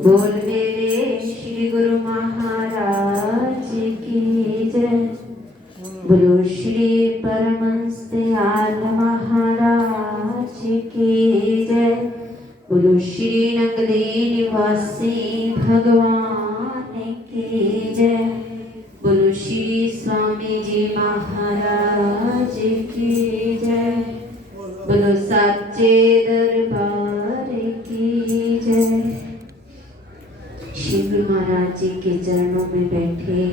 बोल मेरे श्री गुरु महाराज की जय। बोलो श्री परमहंस दयाल महाराज की जय। बोलो श्री नगरी निवासी भगवान की जय। बोलो श्री स्वामी जी महाराज की जय। बोलो साचे दरबार की जय। श्री गुरु महाराज जी के चरणों में बैठे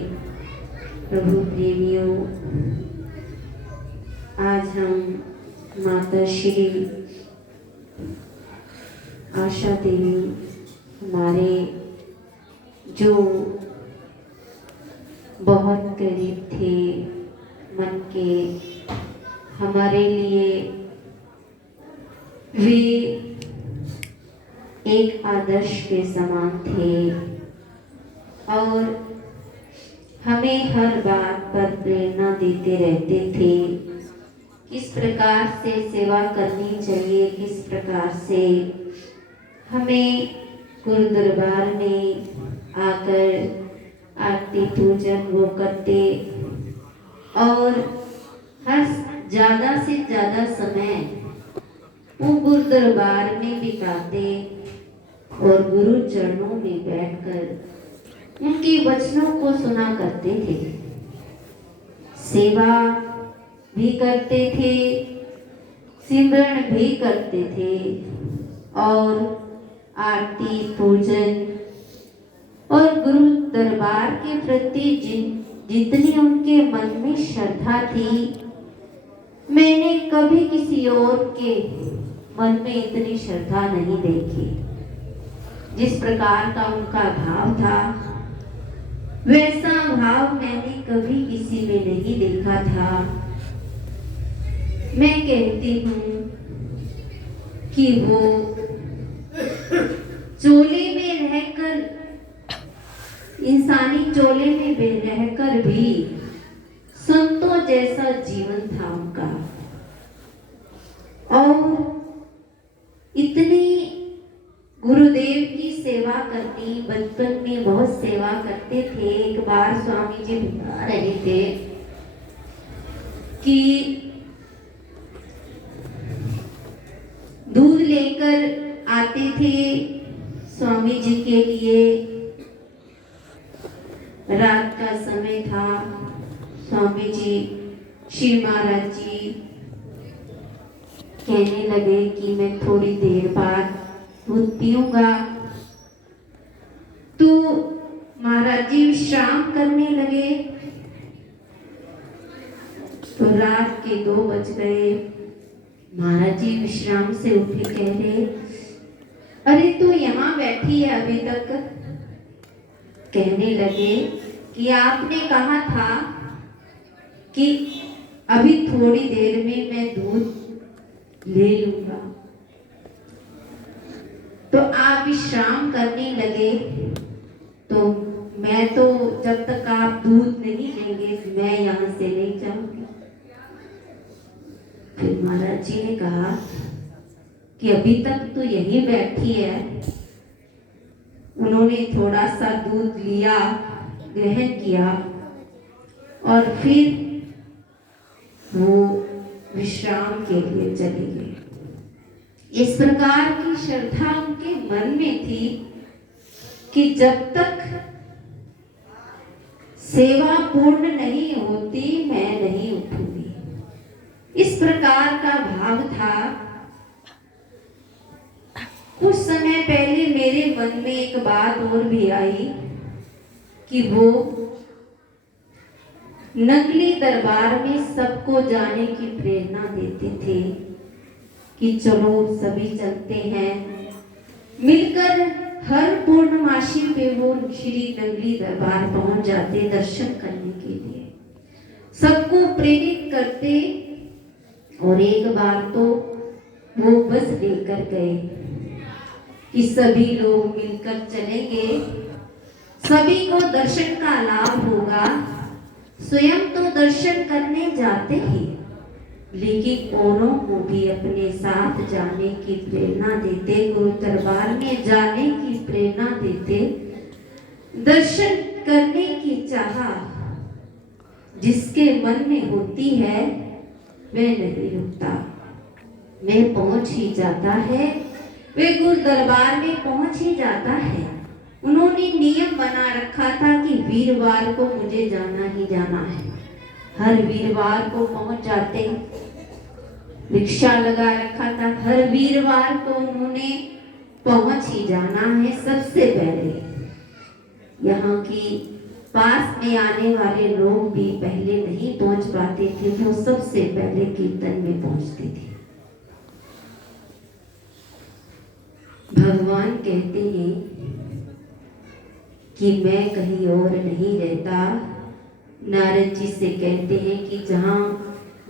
प्रभु प्रेमियों, आज हम माता श्री आशा देवी हमारे जो बहुत करीब थे मन के, हमारे लिए वे एक आदर्श के समान थे और हमें हर बात पर प्रेरणा देते रहते थे। किस प्रकार से सेवा करनी चाहिए, किस प्रकार से हमें गुरु दरबार में आकर आरती पूजन वो करते और हर ज़्यादा से ज़्यादा समय वो गुरु दरबार में बिताते और गुरु चरणों में बैठकर उनके वचनों को सुना करते थे। सेवा भी करते थे, सिमरन भी करते थे और आरती पूजन और गुरु दरबार के प्रति जितनी उनके मन में श्रद्धा थी, मैंने कभी किसी और के मन में इतनी श्रद्धा नहीं देखी। जिस प्रकार का उनका भाव था, वैसा भाव मैंने कभी किसी में नहीं देखा था। मैं कहती हूँ कि वो चोले में रहकर, इंसानी चोले में रहकर भी संतों जैसा जीवन था उनका और इतनी गुरुदेव की सेवा करनी, बचपन में बहुत सेवा करते थे। एक बार स्वामी जी बता रहे थे कि दूध लेकर आते थे स्वामी जी के लिए। रात का समय था, स्वामी जी श्री महाराज जी कहने लगे कि मैं थोड़ी देर बाद दूध पीऊंगा। तो महाराज जी विश्राम करने लगे। तो रात के 2 बज गए। महाराज जी विश्राम से उठे, कह रहे, अरे तू यहाँ बैठी है अभी तक? कहने लगे कि आपने कहा था कि अभी थोड़ी देर में मैं दूध ले लूंगा। तो आप विश्राम करने लगे, तो मैं तो जब तक आप दूध नहीं लेंगे मैं यहाँ से नहीं जाऊंगी। फिर महाराज जी ने कहा कि अभी तक तो यही बैठी है। उन्होंने थोड़ा सा दूध लिया, ग्रहण किया और फिर वो विश्राम के लिए चले गए। इस प्रकार की श्रद्धा उनके मन में थी कि जब तक सेवा पूर्ण नहीं होती मैं नहीं उठूंगी। इस प्रकार का भाव था। कुछ समय पहले मेरे मन में एक बात और भी आई कि वो नकली दरबार में सबको जाने की प्रेरणा देते थे कि चलो सभी चलते हैं मिलकर। हर पूर्णमासी पे वो श्री नगरी दरबार पहुंच जाते दर्शन करने के लिए, सबको प्रेरित करते। और एक बार तो वो बस लेकर गए कि सभी लोग मिलकर चलेंगे, सभी को दर्शन का लाभ होगा। स्वयं तो दर्शन करने जाते ही लेकिन औरों को भी अपने साथ जाने की प्रेरणा देते, गुरु दरबार में जाने की प्रेरणा देते। दर्शन करने की चाह जिसके मन में होती है वह नहीं रुकता, वह पहुंच ही जाता है, वे गुरु दरबार में पहुंच ही जाता है। उन्होंने नियम बना रखा था कि वीरवार को मुझे जाना ही जाना है। हर वीरवार को पहुंच जाते, रिक्शा लगा रखा था, हर वीरवार को उन्होंने पहुंच ही जाना है। सबसे पहले यहाँ की पास में आने वाले लोग भी पहले नहीं पहुंच पाते थे, वो सबसे पहले कीर्तन में पहुंचते थे। भगवान कहते हैं कि मैं कहीं और नहीं रहता। नारद जी से कहते हैं कि जहाँ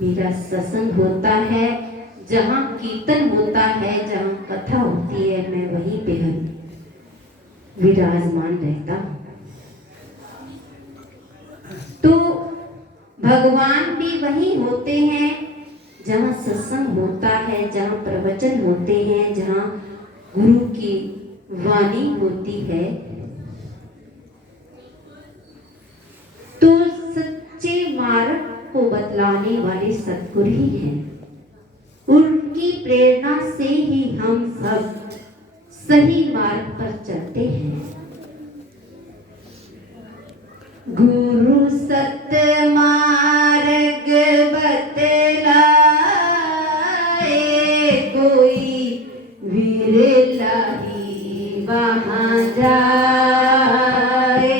मेरा सत्संग होता है, जहाँ कीर्तन होता है, जहाँ कथा होती है, मैं वहीं पे विराजमान रहता हूँ। तो भगवान भी वहीं होते हैं जहाँ सत्संग होता है, जहाँ प्रवचन होते हैं, जहाँ गुरु की वाणी होती है। तो सच्चे मार्ग को बतलाने वाले सतगुरु ही हैं। उनकी प्रेरणा से ही हम सब सही मार्ग पर चलते हैं। गुरु सत्य मार्ग बतलाए, कोई विरला ही वहाँ जाए।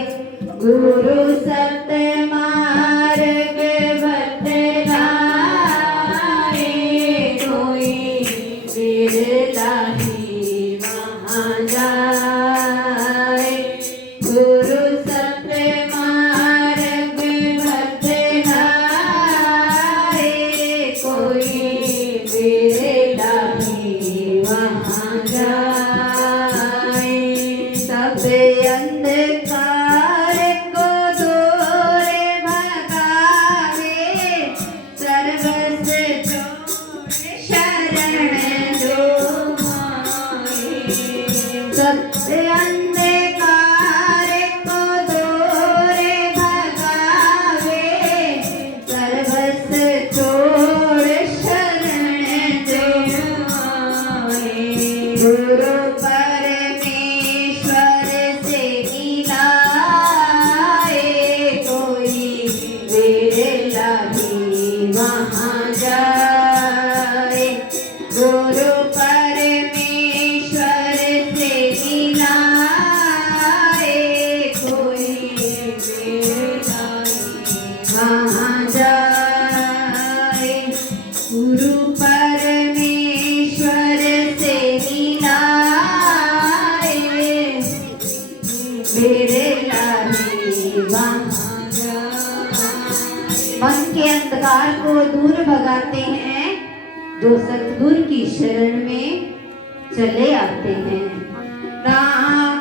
गुरु सत्य मार्ग बतलाए, कोई विरला ही वहाँ जाए। गुरु सत्य मार्ग बतलाए, कोई विरला ही वहाँ जाए। सब अंधकार को दूर भगावे, सर्वस छोड़ शरण जो आए। सब अंधकार को दूर भगावे, सर्वस छोड़ शरण जो आए। गुरु परमेश्वर से मिलाए, कोई विरला ही वहाँ जाए। गुरु परमेश्वर से मिलाए, कोई विरला ही वहाँ जाए। गुरु परमेश्वर से मिलाए, विरला ही वहाँ जाए। मन के अंधकार को दूर भगाते हैं जो सतगुरु की शरण में चले आते हैं। ना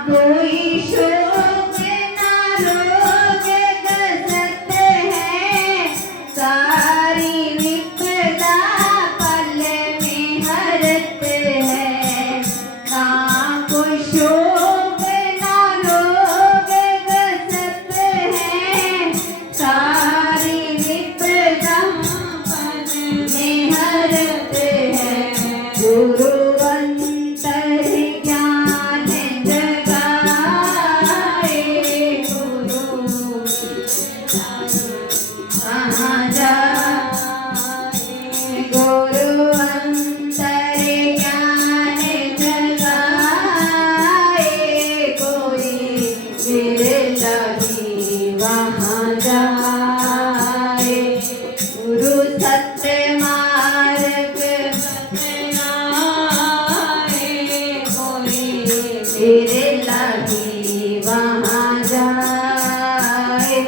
कोई शोक ना रोग ग्रस्त है, सारी विपदा पल में हरत है। ना कोई शोक ना रोग ग्रस्त है, सारी विपदा पल में हरत है। गुरु अंतर ज्ञान जगाए, गुरु कहाँ जाए। गुरु अंतर ज्ञान जगाए, कोई विरला ही वहाँ जाए। गुरु सत्य मार्ग बतलाए, कोई विरला ही वहाँ जाए।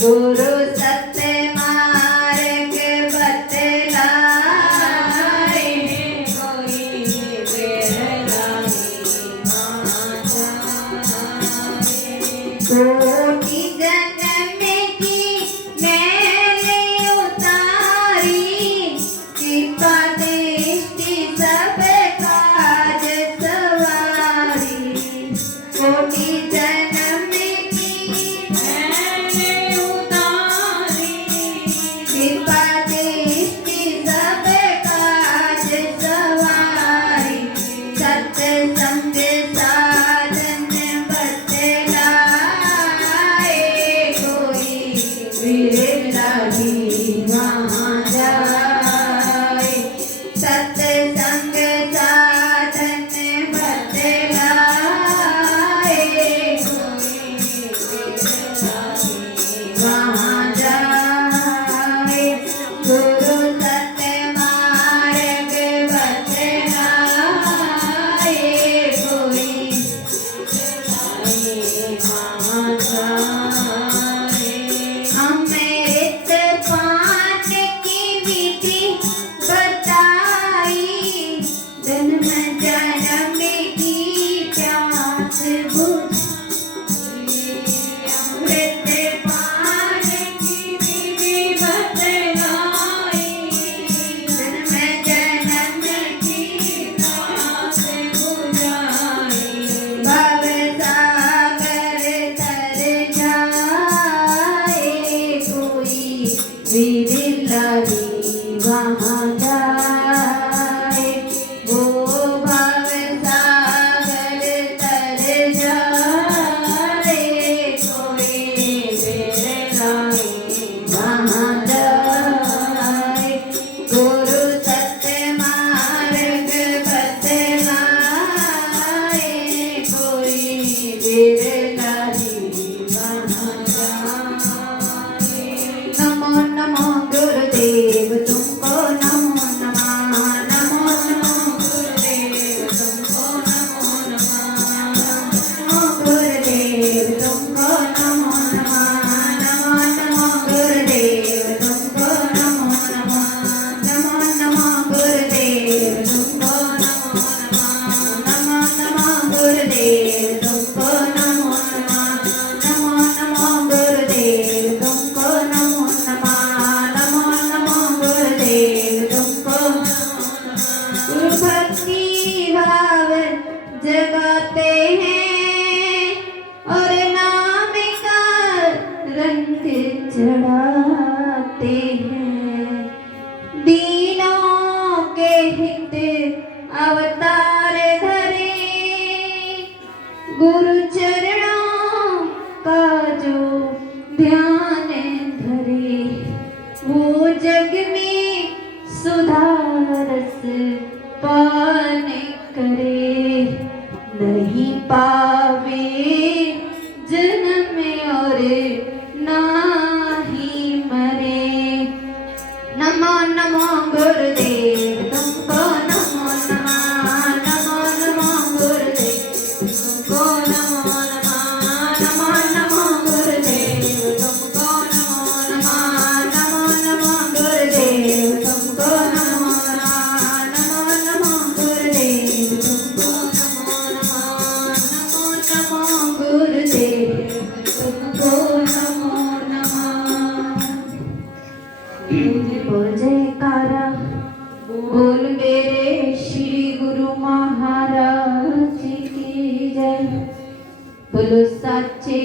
गुरु सत्य मार्ग बतलाए, कोई विरला ही वहाँ जाए। कोटि जन्म की मैंने उतारी, जन्म की मैंने उतारी कृपा दृष्टि सब काज सवारी सत्संग साधन बतलाए कोई विरला ही वहाँ जाए सत्संग साधन बतलाए कोई विरला ही वहाँ जाए गुरु सत्य मार्ग बतलाए कोई वहाँ जाए अमृत पान की विधि बताई जन्म जन्म की प्यास बुझाई अमृत पान की विधि बतलाई जन्म जन्म की प्यास बुझाई भव सागर तर जाए कोई विरला ही वहाँ जाए वो भव सागर तर जाए कोई विरला ही वहाँ जाए गुरु सत्य मार्ग बतलाए कोई विरला ही वहाँ जाए नमो नमो गुरुदेव तुमको नमो नमः नमो नमो गुरुदेव तुमको नमो नमः नमो गुरुदेव तुमको नमो नमः नमो नमो गुरुदेव तुमको नमो नमः नमो नमो गुरुदेव तुमको नमो नमः नमो नमो गुरुदेव तुमको नमो नमः नमो नमो गुरुदेव तुमको नमो नमः नमो नमो गुरुदेव तुमको गुरु भक्ति भाव जगाते हैं और नाम का रंग चढ़ाते हैं दीनों के हित अवतार धरे गुरु चरणों का जो ध्यान धरे वो जग में सुधारस पान करे नहीं पावे जन्म और ना ही मरे नमो नमो गुरुदेव तुमको नमो नमः नमो नमो गुरुदेव तुमको नमो नमः नमो नमो गुरुदेव तुमको नमो नमः नमो नमो गुरुदेव तुमको नमो नमः नमो नमो गुरुदेव तुमको नमो नमः नमो नमो गुरुदेव तुमको नमो नमः बोल जयकारा बोल मेरे श्री गुरु महाराज की जय बोलो सच्चे